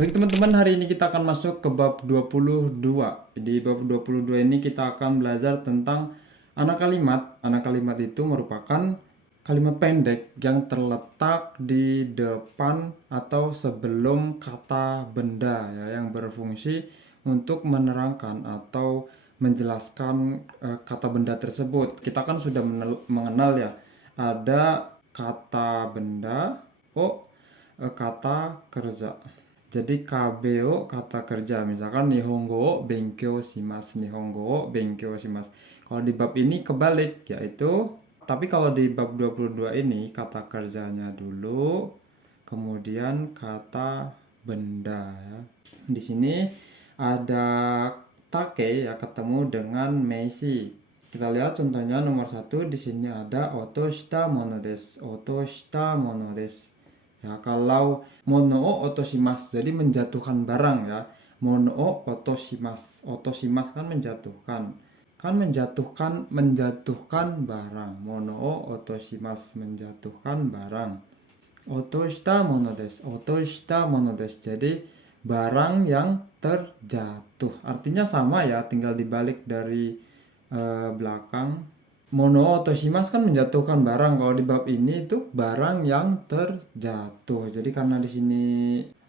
Baik teman-teman, hari ini kita akan masuk ke bab 22. Di bab 22 ini kita akan belajar tentang anak kalimat. Anak kalimat itu merupakan kalimat pendek yang terletak di depan atau sebelum kata benda ya, yang berfungsi untuk menerangkan atau menjelaskan kata benda tersebut. Kita kan sudah mengenal ya, ada kata benda, kata kerja. Jadi KBO kata kerja, misalkan Nihongo wo benkyou shimasu, Nihongo wo benkyou shimasu. Kalau di bab ini kebalik, yaitu tapi kalau di bab 22 ini kata kerjanya dulu, kemudian kata benda ya. Di sini ada Take ya, ketemu dengan Meisi. Kita lihat contohnya nomor 1, di sini ada otoshita mono desu, otoshita mono desu. Ya, kalau mono o otoshimasu, jadi menjatuhkan barang ya. Mono o otoshimasu. Otoshimasu kan menjatuhkan. Kan menjatuhkan barang. Mono o otoshimasu, menjatuhkan barang. Otoshita mono desu. Otoshita mono desu. Jadi barang yang terjatuh. Artinya sama ya, tinggal dibalik dari belakang. Mono otoshimasu kan menjatuhkan barang. Kalau di bab ini itu barang yang terjatuh. Jadi karena di sini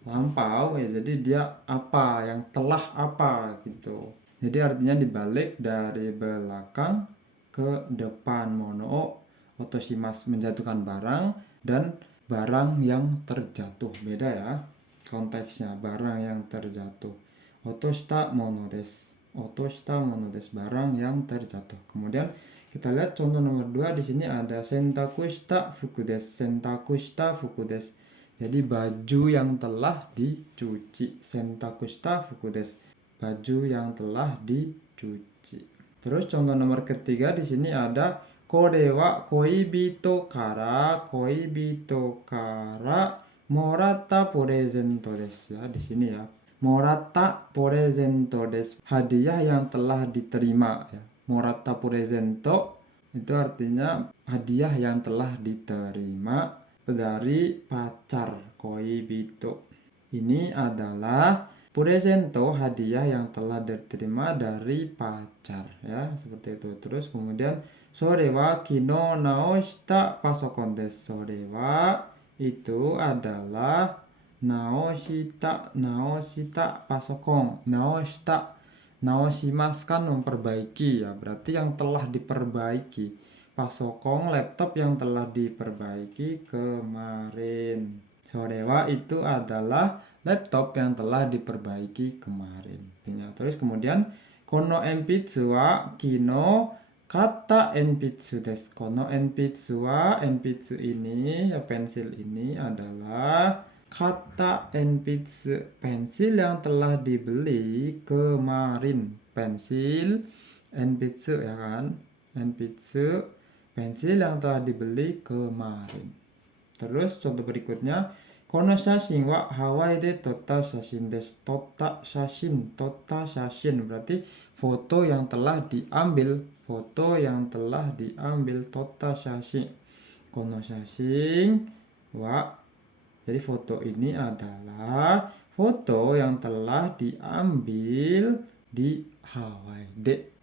lampau ya, jadi dia apa, yang telah apa gitu. Jadi artinya dibalik dari belakang ke depan. Mono otoshimasu, menjatuhkan barang, dan barang yang terjatuh. Beda ya konteksnya, barang yang terjatuh. Otoshita mono desu. Otoshita mono desu, barang yang terjatuh. Kemudian kita lihat contoh nomor 2, di sini ada sentaku shita fuku desu. Sentaku shita fuku desu. Jadi baju yang telah dicuci. Sentaku shita fuku desu. Baju yang telah dicuci. Terus contoh nomor ketiga, di sini ada kore wa koibito kara moratta porezento desu ya, di sini ya. Moratta porezento desu, hadiah yang telah diterima ya. Moratta porezento itu artinya hadiah yang telah diterima dari pacar, koibito. Ini adalah presento, hadiah yang telah diterima dari pacar ya, seperti itu. Terus kemudian sore wa kino naoshita pasokon desu. Sore wa itu adalah naoshita pasokon. Naoshimasu kan memperbaiki ya, berarti yang telah diperbaiki. Pasokon, laptop yang telah diperbaiki kemarin. Sorewa itu adalah laptop yang telah diperbaiki kemarin. Terus kemudian kono enpitsu wa kino kata enpitsu desu. Kono enpitsu wa, enpitsu ini ya, pensil ini adalah kata enpitsu, pensil yang telah dibeli kemarin. Pensil enpitsu ya kan, enpitsu, pensil yang telah dibeli kemarin. Terus contoh berikutnya, kono shashin wa Hawaii de totta shashin desu. Totta shashin berarti foto yang telah diambil. Foto yang telah diambil, totta shashin. Kono shashin wa, jadi foto ini adalah foto yang telah diambil di Hawaii.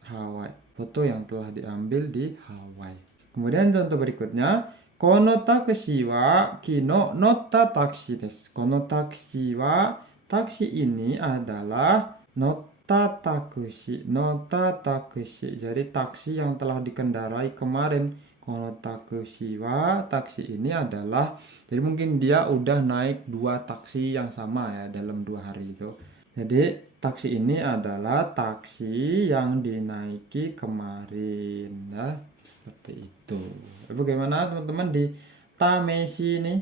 Hawaii. Foto yang telah diambil di Hawaii. Kemudian contoh berikutnya, kono taksi wa kino notta taksi desu. Kono taksi wa, taksi ini adalah notta taksi. Notta taksi, jadi taksi yang telah dikendarai kemarin. Kono taksi wa, taksi ini adalah, jadi mungkin dia udah naik 2 taksi yang sama ya dalam 2 hari itu. Jadi taksi ini adalah taksi yang dinaiki kemarin ya, seperti itu. Bagaimana teman-teman di Tameshi ini?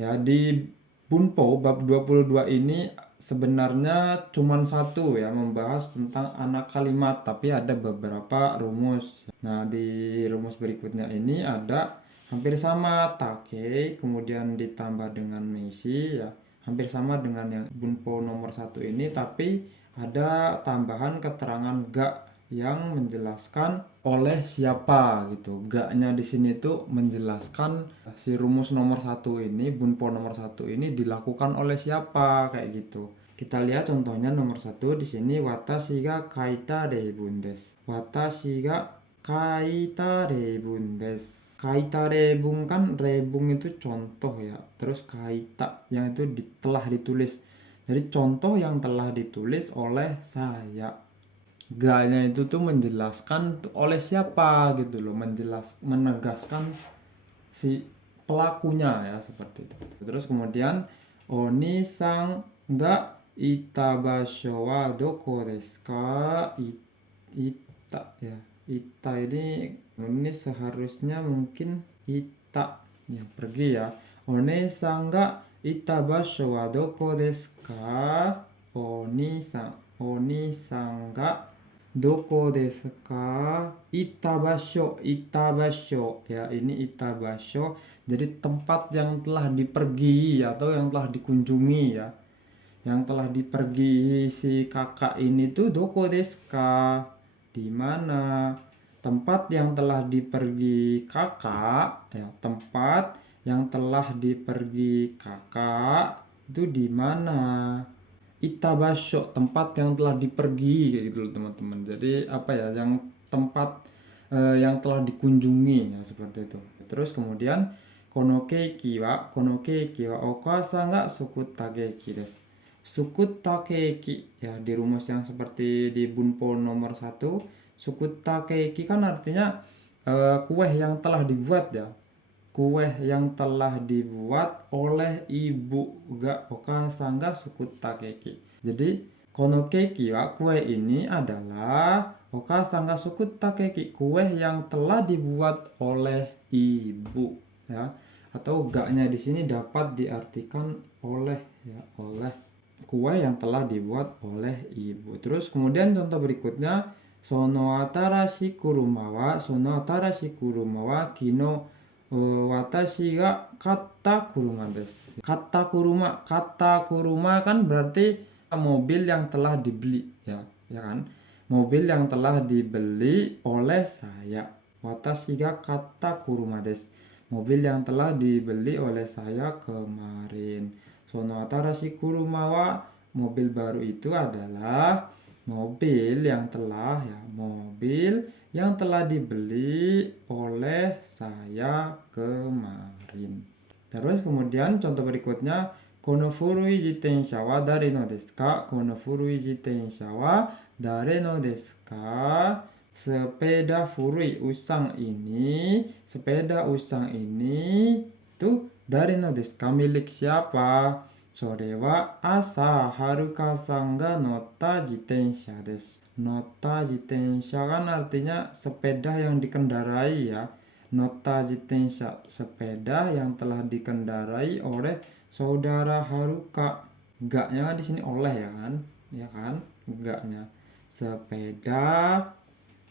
Ya, di Bunpo bab 22 ini sebenarnya cuma satu ya, membahas tentang anak kalimat, tapi ada beberapa rumus. Nah, di rumus berikutnya ini ada hampir sama take, kemudian ditambah dengan meshi ya. Hampir sama dengan yang Bunpo nomor 1 ini, tapi ada tambahan keterangan ga yang menjelaskan oleh siapa gitu. Gaknya di sini tuh menjelaskan si rumus nomor satu ini, bunpo nomor satu ini dilakukan oleh siapa kayak gitu. Kita lihat contohnya nomor satu di sini watashi ga kaita reibun desu. Watashi ga kaita reibun desu. Kaita rebung kan rebung itu contoh ya. Terus kaita yang itu telah ditulis. Jadi contoh yang telah ditulis oleh saya. Ga-nya itu tuh menjelaskan oleh siapa gitu loh, menegaskan si pelakunya ya seperti itu. Terus kemudian oni sang ga ita basho wa doko desu ka? Ita ya. Ita ini seharusnya mungkin ita ya pergi ya. Oni sang ga ita basho wa doko desu ka? Oni sang ga doko desu ka? Itabasho ya, ini itabasho jadi tempat yang telah dipergi atau yang telah dikunjungi ya, yang telah dipergi si kakak ini tuh doko desu ka? Di mana? Tempat yang telah dipergi kakak ya, tempat yang telah dipergi kakak itu di mana? Itabasho, tempat yang telah dipergi kayak gitu loh teman-teman. Jadi apa ya, yang tempat yang telah dikunjungi ya seperti itu. Terus kemudian kono keiki wa okasa ga sukutta keiki desu. Sukutta keiki ya, di rumus yang seperti di bunpo nomor 1, sukutta keiki kan artinya kue yang telah dibuat ya, kue yang telah dibuat oleh ibu ga okasa ga sukutta keiki. Jadi kono keiki wa, kue ini adalah okasa ga sukutta keiki, kue yang telah dibuat oleh ibu ya. Atau ga-nya di sini dapat diartikan oleh ya, oleh kue yang telah dibuat oleh ibu. Terus kemudian contoh berikutnya sono atarashi kuruma wa kino watashi ga katta kuruma desu. Katta kuruma kan berarti mobil yang telah dibeli ya, ya kan? Mobil yang telah dibeli oleh saya. Watashi ga katta kuruma desu. Mobil yang telah dibeli oleh saya kemarin. Sono atarashi kuruma wa, mobil baru itu adalah mobil yang telah dibeli oleh saya kemarin. Terus kemudian contoh berikutnya kono furui jitensha wa dare no desu ka? Kono furui jitensha wa dare no desu ka? Sepeda usang ini tuh dare no desu ka? Milik siapa? Sore wa asa Haruka-san ga notta jitensha desu. Notta jitensha kan artinya sepeda yang dikendarai ya. Notta jitensha, sepeda yang telah dikendarai oleh saudara Haruka. Ga-nya kan di sini oleh ya kan? Ya kan? Ga-nya.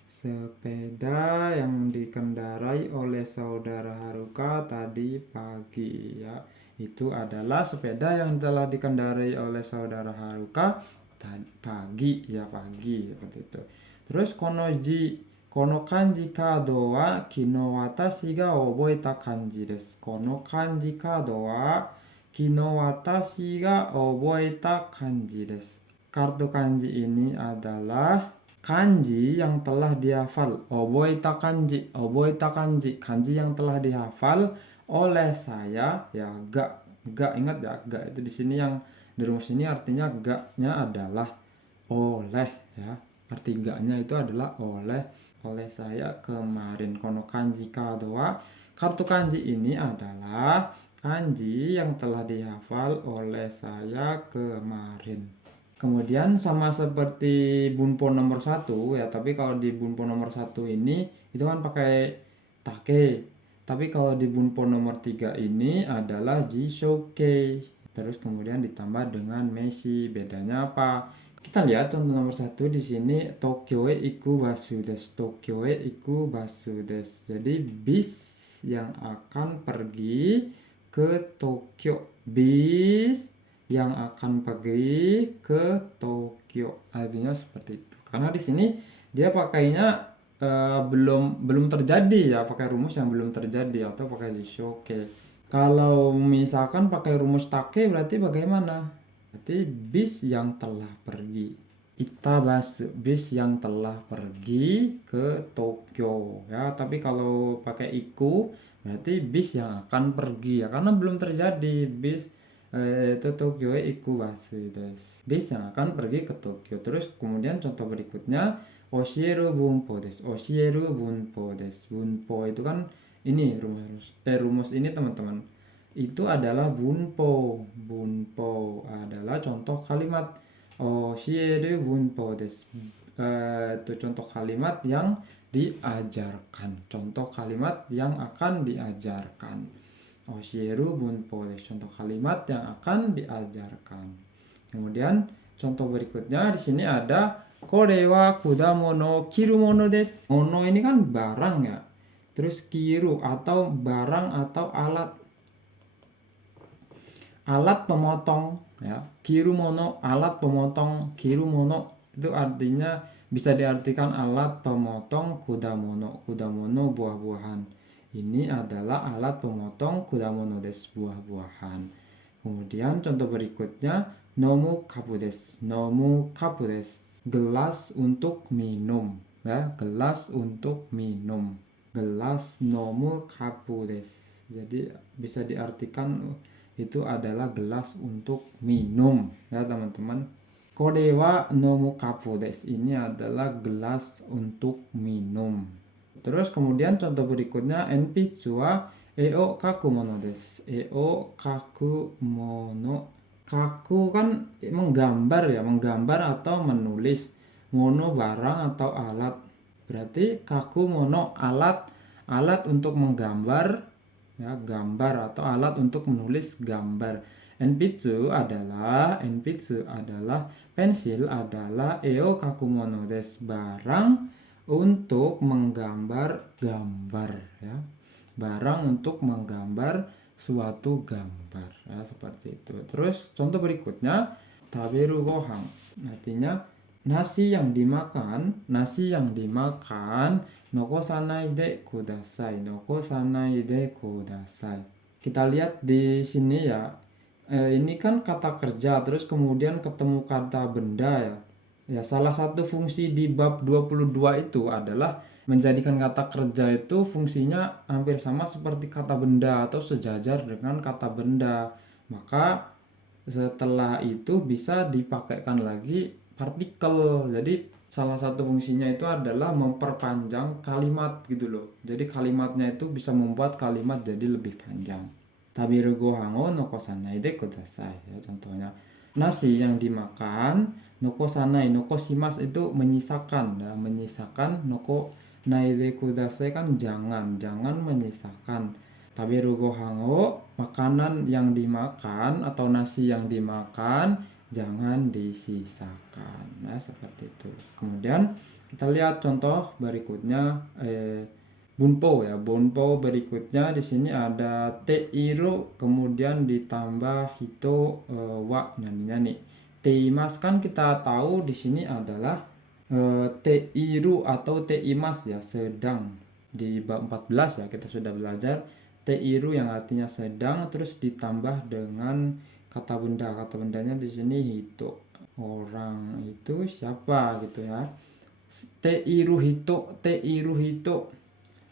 Sepeda yang dikendarai oleh saudara Haruka tadi pagi ya. Itu adalah sepeda yang telah dikendarai oleh saudara Haruka pagi seperti itu. Terus kono kanji kado wa kino watashi ga oboeta kanji desu. Kono kanji kado wa kino watashi ga oboeta kanji desu. Kartu kanji ini adalah kanji yang telah dihafal. Oboeta kanji, kanji yang telah dihafal oleh saya ya. Ga ingat ya, ga itu di sini yang di rumus ini artinya ga-nya adalah oleh ya. Arti ga-nya itu adalah oleh saya kemarin. Kono kanji kado wa, kartu kanji ini adalah kanji yang telah dihafal oleh saya kemarin. Kemudian sama seperti bunpo nomor 1 ya, tapi kalau di bunpo nomor 1 ini itu kan pakai take. Tapi kalau di bunpo nomor 3 ini adalah jishoke. Terus kemudian ditambah dengan meshi. Bedanya apa? Kita lihat contoh nomor 1 di sini, Tokyo e iku basu desu. Tokyo e iku basu desu. Jadi bis yang akan pergi ke Tokyo. Bis yang akan pergi ke Tokyo. Artinya seperti itu. Karena di sini dia pakainya belum terjadi ya, pakai rumus yang belum terjadi atau pakai jishoke. Kalau misalkan pakai rumus take berarti bagaimana? Berarti bis yang telah pergi. Itabas, bis yang telah pergi ke Tokyo ya. Tapi kalau pakai iku berarti bis yang akan pergi ya, karena belum terjadi. Bis itu Tokyo iku basu desu. Bis yang akan pergi ke Tokyo. Terus kemudian contoh berikutnya Oshieru bunpo desu. Oshieru bunpo desu. Bunpo itu kan ini rumus ini teman-teman. Itu adalah bunpo. Bunpo adalah contoh kalimat. Oshieru bunpo desu. Itu contoh kalimat yang diajarkan. Contoh kalimat yang akan diajarkan. Oshieru bunpo desu. Contoh kalimat yang akan diajarkan. Kemudian contoh berikutnya di sini ada kore wa kudamono kirumono desu. Mono ini kan barang ya. Terus kiru atau barang atau alat. Alat pemotong ya. Kirumono alat pemotong. Kirumono itu artinya bisa diartikan alat pemotong kudamono. Kudamono buah-buahan. Ini adalah alat pemotong kudamono desu, buah-buahan. Kemudian contoh berikutnya nomu kapu desu. Nomu kapu desu. Gelas untuk minum ya, gelas untuk minum. Gelas nomu kapu desu. Jadi bisa diartikan itu adalah gelas untuk minum ya teman-teman. Kore wa nomu kapu desu. Ini adalah gelas untuk minum. Terus kemudian contoh berikutnya enpitsu wa eo kaku mono desu. Eo kaku mono. Kaku kan menggambar ya, menggambar atau menulis. Mono barang atau alat. Berarti kaku mono alat, alat untuk menggambar ya, gambar atau alat untuk menulis gambar. Enpitsu adalah pensil adalah eo kaku mono desu, barang untuk menggambar gambar ya. Barang untuk menggambar suatu gambar ya, seperti itu. Terus contoh berikutnya taberu gohan, artinya nasi yang dimakan, nasi yang dimakan. Nokosanai de kudasai, nokosanai de kudasai. Kita lihat di sini ya, ini kan kata kerja, terus kemudian ketemu kata benda ya. Ya, salah satu fungsi di bab 22 itu adalah menjadikan kata kerja itu fungsinya hampir sama seperti kata benda atau sejajar dengan kata benda. Maka setelah itu bisa dipakaikan lagi partikel. Jadi salah satu fungsinya itu adalah memperpanjang kalimat gitu loh. Jadi kalimatnya itu bisa membuat kalimat jadi lebih panjang. Tabiru gohan o nokosanai de kudasai ya, contohnya nasi yang dimakan. Nokosanai, nokoshimasu itu menyisakan ya, menyisakan. Noko naide kudasai kan jangan menyisakan. Taberu gohan o, makanan yang dimakan atau nasi yang dimakan jangan disisakan. Nah, seperti itu. Kemudian kita lihat contoh berikutnya bunpo ya. Bunpo berikutnya di sini ada teiru kemudian ditambah hito wa nani. Teimas kan kita tahu di sini adalah teiru atau teimas ya, sedang. Di bab 14 ya kita sudah belajar teiru yang artinya sedang, terus ditambah dengan kata benda. Kata bendanya di sini hito. Orang itu siapa gitu ya. Teiru hito.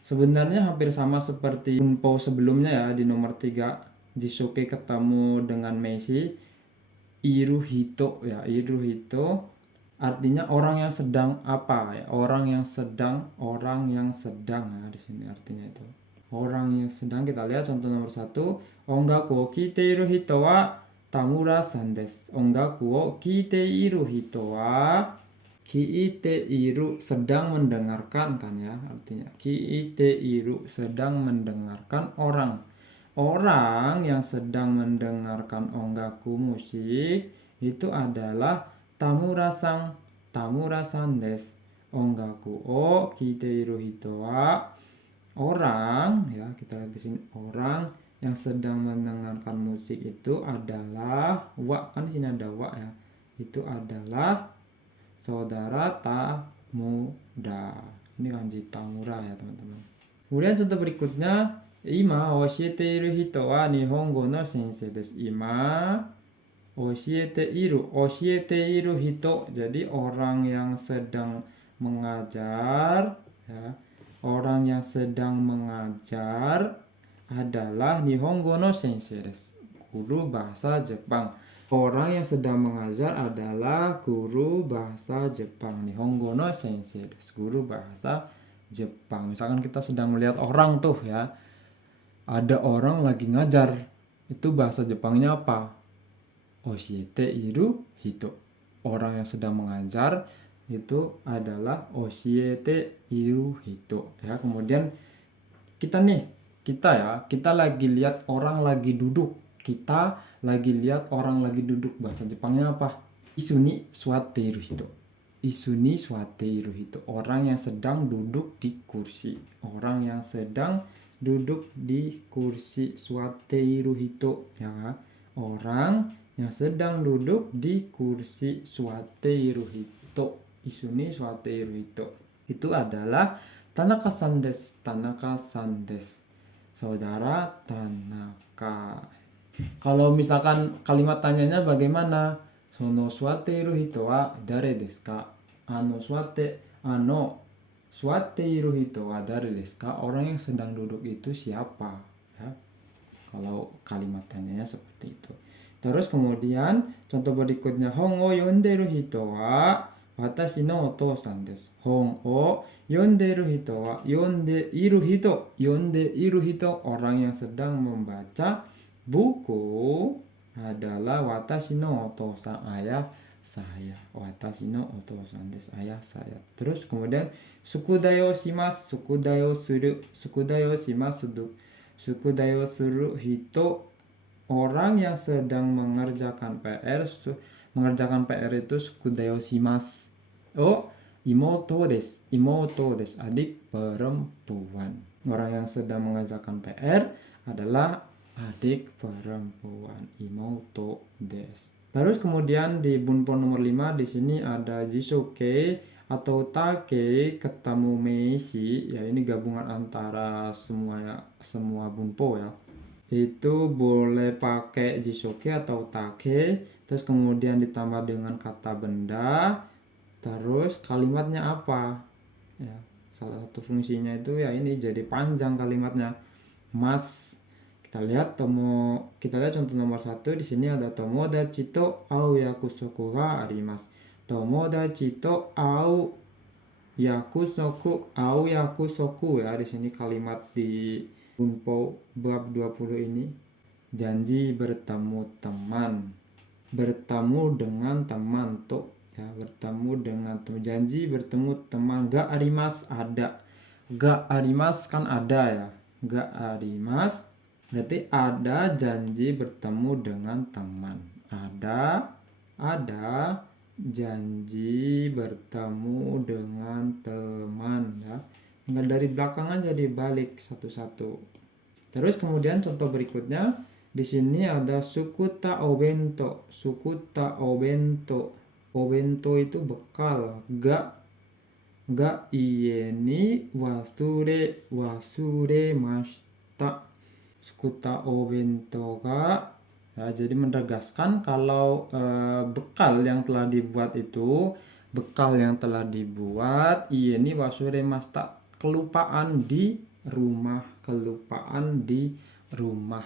Sebenarnya hampir sama seperti bunpo sebelumnya ya, di nomor 3 Jisuke ketemu dengan Messi. Iru hito ya, iru hito artinya orang yang sedang apa ya, orang yang sedang ya, di sini artinya itu orang yang sedang. Kita lihat contoh nomor 1, ongaku o kiite iru hito wa Tamura-san desu. Ongaku o kiite iru hito wa, kiite iru sedang mendengarkan kan ya, artinya kiite iru sedang mendengarkan. Orang yang sedang mendengarkan ongaku musik itu adalah Tamura-san desu. Ongaku o kiite iru hito wa, orang ya, kita lihat di sini orang yang sedang mendengarkan musik itu adalah wa, kan di sini ada wa ya. Itu adalah saudara muda. Ini kanji tamura ya teman-teman. Kemudian contoh berikutnya, ima oshieteiru hito wa nihongo no sensei desu. Ima oshieteiru hito, jadi orang yang sedang mengajar ya. Orang yang sedang mengajar adalah nihongo no sensei desu, guru bahasa Jepang. Orang yang sedang mengajar adalah guru bahasa Jepang. Nihongo no sensei desu, guru bahasa Jepang. Misalkan kita sedang melihat orang tuh ya, ada orang lagi ngajar, itu bahasa Jepangnya apa? Oshieteiru hito. Orang yang sedang mengajar itu adalah oshieteiru hito ya. Kemudian kita lagi lihat orang lagi duduk. Kita lagi lihat orang lagi duduk, bahasa Jepangnya apa? Isu ni suateiru hito. Isu ni suateiru hito. Orang yang sedang duduk di kursi. Orang yang sedang duduk di kursi. Suateiru hito ya. Orang yang sedang duduk di kursi. Suateiru hito. Isu ni suateiru hito. Itu adalah Tanaka-san desu. Tanaka-san desu. Saudara Tanaka. Kalau misalkan kalimat tanyanya bagaimana? Sono suateiru hito wa dare desu ka? Suateiru hito wa dare desu ka? Orang yang sedang duduk itu siapa? Ya. Kalau kalimat tanyanya seperti itu. Terus kemudian contoh berikutnya, hon o yonderu hito wa watashi no otousan desu. Hon o yonderu hito wa yondeiru hito, orang yang sedang membaca buku adalah watashi no otousan, ayah saya. Watashi no otousan desu, ayah saya. Terus kemudian sukudayo shimasu, sukudayo suru hito, orang yang sedang mengerjakan PR. Mengerjakan PR itu sukudayo shimasu. Oh, imoto desu, adik perempuan. Orang yang sedang mengerjakan PR adalah adik perempuan, imoto desu. Terus kemudian di bunpo nomor 5 di sini ada jishoke atau take ketemu meishi ya, ini gabungan antara semua bunpo ya. Itu boleh pakai jishoke atau take, terus kemudian ditambah dengan kata benda, terus kalimatnya apa ya. Salah satu fungsinya itu ya ini, jadi panjang kalimatnya. Mas, kita lihat contoh nomor 1 di sini ada tomodachi to au yakusoku ga arimasu. Tomodachi to au yakusoku ya, di sini kalimat di bunpo bab 20 ini. Janji bertemu teman. Bertemu dengan teman to ya, bertemu dengan teman. Janji bertemu teman. Ga arimasu, ada. Ga arimasu kan ada ya. Ga arimasu berarti ada janji bertemu dengan teman. Ada janji bertemu dengan teman ya. Tinggal dari belakang aja dibalik satu-satu. Terus kemudian contoh berikutnya di sini ada sukuta obento. Sukuta obento. Obento itu bekal. Ga iie ni wasuremashita. Sukuta obento ga ya, jadi menegaskan kalau bekal yang telah dibuat iie ni wasuremashita, kelupaan di rumah.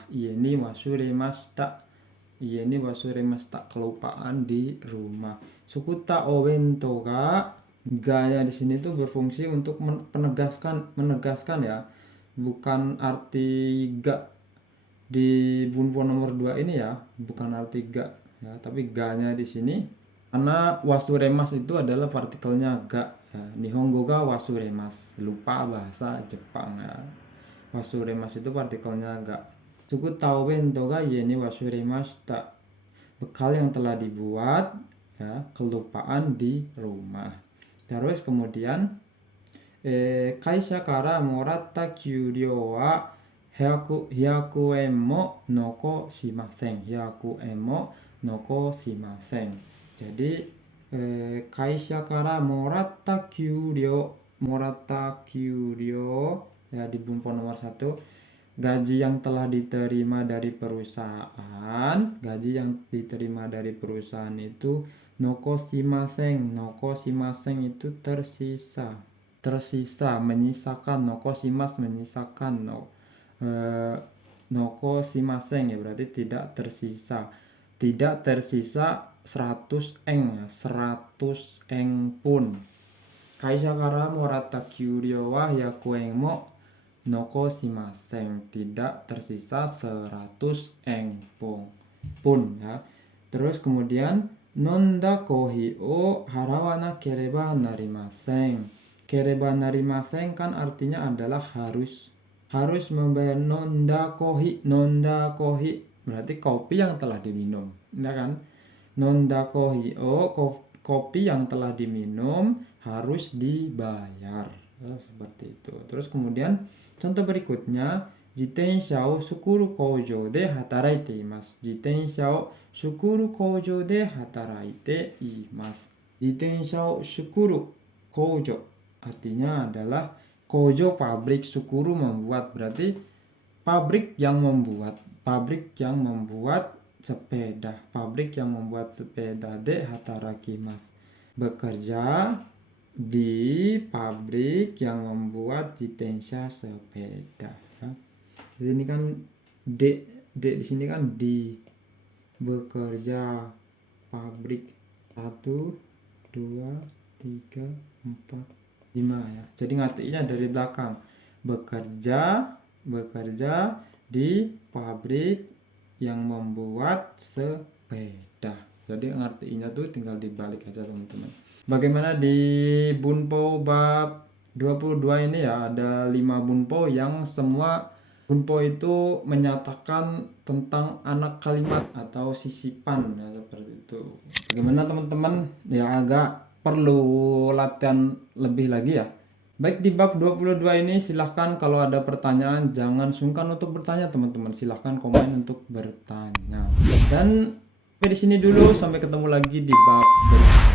Iie ni wasuremashita, kelupaan di rumah. Sukuta obento ga-nya di sini tuh berfungsi untuk menegaskan ya. Bukan arti ga di bunpo nomor 2 ini ya, bukan arti ga ya, tapi ga-nya di sini karena wasuremas itu adalah partikelnya ga ya. Nihongo ga wasuremas, lupa bahasa Jepang ya. Wasuremas itu partikelnya ga. Sukuta obento ga iie ni wasuremashita, bekal yang telah dibuat ya, kelupaan di rumah. Terus kemudian kaisha kara moratta kyūryō wa 100 yen mo nokoshimasen. 100 yen mo nokoshimasen. Jadi kaisha kara moratta kyuryo ya di bunpo nomor 1, gaji yang telah diterima dari perusahaan. Gaji yang diterima dari perusahaan itu noko shimaseng itu tersisa, menyisakan. Noko menyisakan, noko shimaseng ya berarti tidak tersisa 100 eng ya, 100 eng pun. Kaisha kara moratta kyuryo wa yaku eng mo noko shimaseng, tidak tersisa 100 eng pun ya. Terus kemudian nonda kohi o harawana kereba narimaseng. Kereba narimaseng kan artinya adalah harus membayar. Nonda kohi berarti kopi yang telah diminum, ya kan? Nonda kohi o kopi yang telah diminum harus dibayar, ya, seperti itu. Terus kemudian contoh berikutnya, jitensha o sukuru koujo de hataraite imasu. Jitensha o sukuru koujo de hataraite imasu. Jitensha o sukuru koujo artinya adalah koujo pabrik, sukuru membuat, berarti pabrik yang membuat sepeda, de hatarakimasu, bekerja di pabrik yang membuat jitensha sepeda. Ya. Jadi ini kan di sini kan di bekerja pabrik 1 2 3 4 5 ya. Jadi ngartinya dari belakang, bekerja di pabrik yang membuat sepeda. Jadi artinya tuh tinggal dibalik aja teman-teman. Bagaimana di bunpo bab 22 ini ya, ada 5 bunpo yang semua bunpo itu menyatakan tentang anak kalimat atau sisipan ya, seperti itu. Bagaimana teman-teman? Ya agak perlu latihan lebih lagi ya. Baik, di bab 22 ini silahkan kalau ada pertanyaan jangan sungkan untuk bertanya teman-teman. Silahkan komen untuk bertanya. Dan sampai di sini dulu, sampai ketemu lagi di bab berikutnya.